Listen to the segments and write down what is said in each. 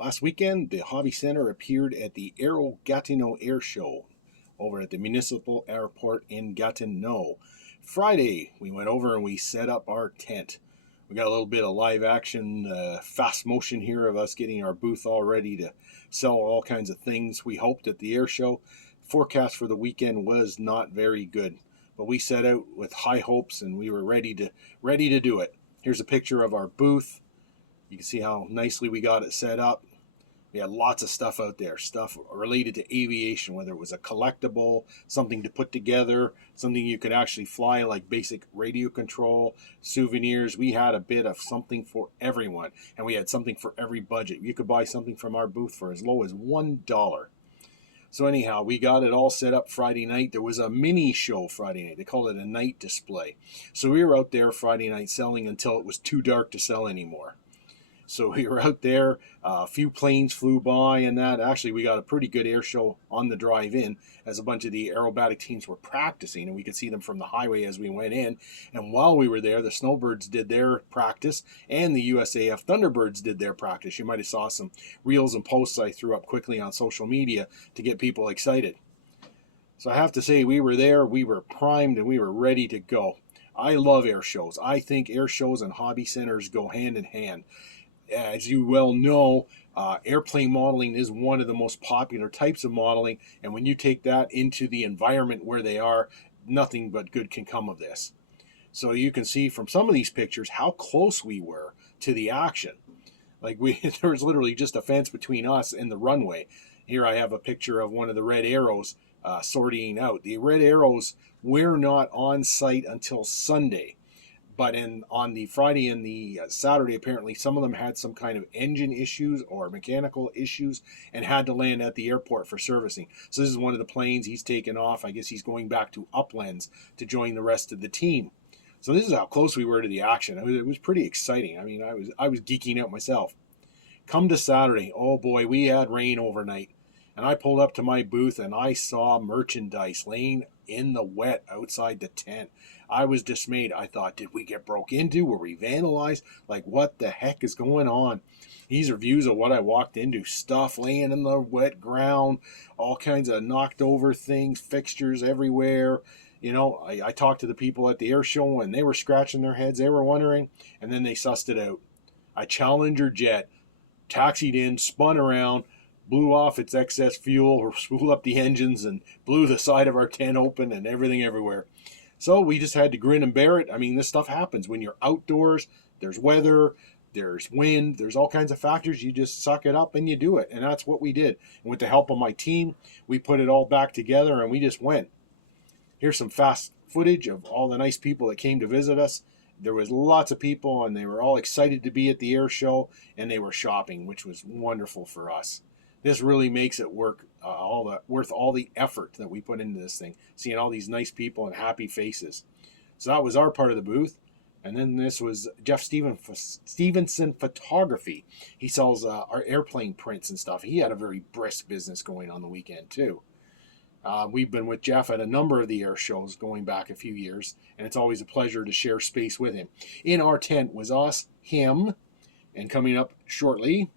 Last weekend, the Hobby Center appeared at the Aero Gatineau Airshow over at the municipal airport in Gatineau. Friday, we went over and we set up our tent. We got a little bit of live action, fast motion here of us getting our booth all ready to sell all kinds of things. We hoped at the air show. Forecast for the weekend was not very good, but we set out with high hopes and we were ready to do it. Here's a picture of our booth. You can see how nicely we got it set up. We had lots of stuff out there, stuff related to aviation, whether it was a collectible, something to put together, something you could actually fly, like basic radio control, souvenirs. We had a bit of something for everyone, and we had something for every budget. You could buy something from our booth for as low as $1. So anyhow, we got it all set up Friday night. There was a mini show Friday night. They called it a night display. So we were out there Friday night selling until it was too dark to sell anymore. So we were out there, a few planes flew by and that. Actually, we got a pretty good air show on the drive-in as a bunch of the aerobatic teams were practicing, and we could see them from the highway as we went in. And while we were there, the Snowbirds did their practice, and the USAF Thunderbirds did their practice. You might have saw some reels and posts I threw up quickly on social media to get people excited. So I have to say, we were there, we were primed, and we were ready to go. I love air shows. I think air shows and hobby centers go hand in hand. As you well know, airplane modeling is one of the most popular types of modeling, and when you take that into the environment where they are, nothing but good can come of this. So you can see from some of these pictures how close we were to the action. Like there was literally just a fence between us and the runway. Here I have a picture of one of the red arrows sorting out. The red arrows were not on site until Sunday. But on the Friday and the Saturday, apparently some of them had some kind of engine issues or mechanical issues and had to land at the airport for servicing. So this is one of the planes he's taken off. I guess he's going back to Uplands to join the rest of the team. So this is how close we were to the action. It was pretty exciting. I mean, I was geeking out myself. Come to Saturday, oh boy, we had rain overnight. And I pulled up to my booth and I saw merchandise laying in the wet outside the tent. I was dismayed. I thought, did we get broke into? Were we vandalized? Like, what the heck is going on? These are views of what I walked into. Stuff laying in the wet ground, all kinds of knocked over things, fixtures everywhere. You know, I talked to the people at the air show and they were scratching their heads. They were wondering, and then they sussed it out. A Challenger jet taxied in, spun around, blew off its excess fuel, or spooled up the engines, and blew the side of our tent open and everything everywhere. So we just had to grin and bear it. I mean, this stuff happens when you're outdoors. There's weather, there's wind, there's all kinds of factors. You just suck it up and you do it. And that's what we did. And with the help of my team, we put it all back together and we just went. Here's some fast footage of all the nice people that came to visit us. There was lots of people and they were all excited to be at the air show, and they were shopping, which was wonderful for us. This really makes it worth all the effort that we put into this thing, seeing all these nice people and happy faces. So that was our part of the booth. And then this was Jeff Stevenson Photography. He sells our airplane prints and stuff. He had a very brisk business going on the weekend too. We've been with Jeff at a number of the air shows going back a few years, and it's always a pleasure to share space with him. In our tent was us, him, and coming up shortly,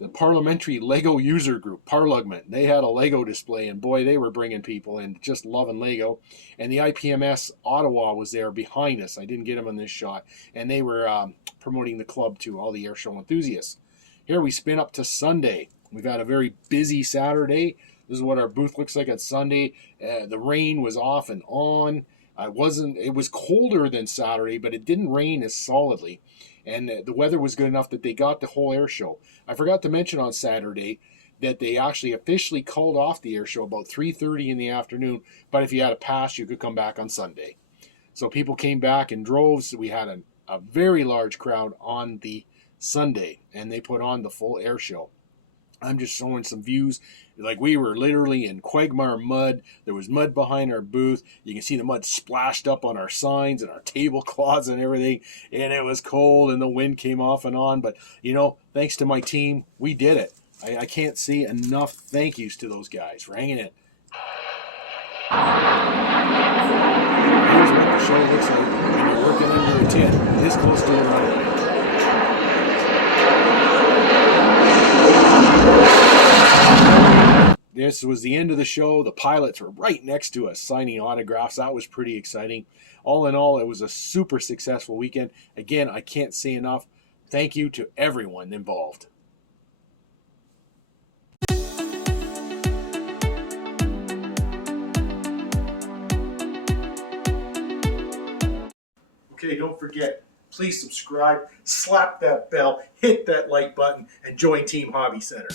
the Parliamentary Lego User Group, Parlugment. They had a Lego display, and boy, they were bringing people in, just loving Lego. And the IPMS Ottawa was there behind us. I didn't get them in this shot. And they were promoting the club to all the airshow enthusiasts. Here we spin up to Sunday. We've had a very busy Saturday. This is what our booth looks like on Sunday. The rain was off and on. It was colder than Saturday, but it didn't rain as solidly. And the weather was good enough that they got the whole air show. I forgot to mention on Saturday that they actually officially called off the air show about 3:30 in the afternoon. But if you had a pass, you could come back on Sunday. So people came back in droves. We had a very large crowd on the Sunday, and they put on the full air show. I'm just showing some views. Like, we were literally in quagmire mud. There was mud behind our booth. You can see the mud splashed up on our signs and our tablecloths and everything. And it was cold and the wind came off and on. But, you know, thanks to my team, we did it. I can't say enough thank yous to those guys for hanging in. Here's what the show looks like when you're working under a tent this close to the runway. this was the end of the show. The pilots were right next to us signing autographs. That was pretty exciting. All in all, it was a super successful weekend. Again, I can't say enough. Thank you to everyone involved. Okay, don't forget, please subscribe, slap that bell, hit that like button, and join Team Hobby Center.